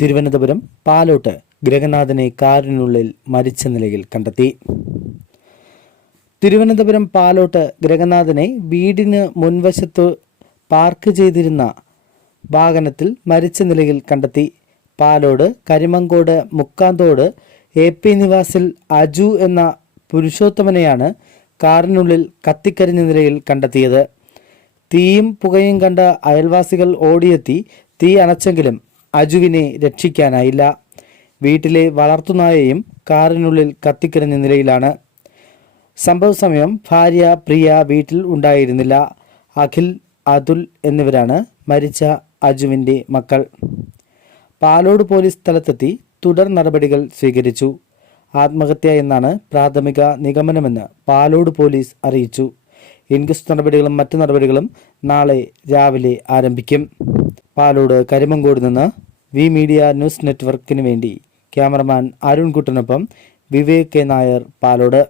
തിരുവനന്തപുരം പാലോട്ട് ഗ്രഹനാഥനെ കാറിനുള്ളിൽ മരിച്ച നിലയിൽ കണ്ടെത്തി. തിരുവനന്തപുരം പാലോട്ട് ഗ്രഹനാഥനെ വീടിന് മുൻവശത്ത് പാർക്ക് ചെയ്തിരുന്ന വാഹനത്തിൽ മരിച്ച നിലയിൽ കണ്ടെത്തി. പാലോട് കരിമങ്കോട് മുക്കാന്തോട് എ പി നിവാസിൽ അജു എന്ന പുരുഷോത്തമനെയാണ് കാറിനുള്ളിൽ കത്തിക്കരിഞ്ഞ നിലയിൽ കണ്ടെത്തിയത്. തീയും പുകയും കണ്ട അയൽവാസികൾ ഓടിയെത്തി തീ അണച്ചെങ്കിലും അജുവിനെ രക്ഷിക്കാനായില്ല. വീട്ടിലെ വളർത്തുനായയും കാറിനുള്ളിൽ കത്തിക്കരഞ്ഞ നിലയിലാണ്. സംഭവ സമയം ഭാര്യ പ്രിയ വീട്ടിൽ ഉണ്ടായിരുന്നില്ല. അഖിൽ അതുൽ എന്നിവരാണ് മരിച്ച അജുവിന്റെ മക്കൾ. പാലോട് പോലീസ് സ്ഥലത്തെത്തി തുടർ നടപടികൾ സ്വീകരിച്ചു. ആത്മഹത്യ എന്നാണ് പ്രാഥമിക നിഗമനമെന്ന് പാലോട് പോലീസ് അറിയിച്ചു. ഇൻക്വസ്റ്റ് നടപടികളും മറ്റു നടപടികളും നാളെ രാവിലെ ആരംഭിക്കും. പാലോട് കരിമങ്കോട് നിന്ന് വി മീഡിയ ന്യൂസ് നെറ്റ്വർക്കിന് വേണ്ടി ക്യാമറമാൻ അരുൺകുട്ടനൊപ്പം വിവേക് കെ നായർ പാലോട്.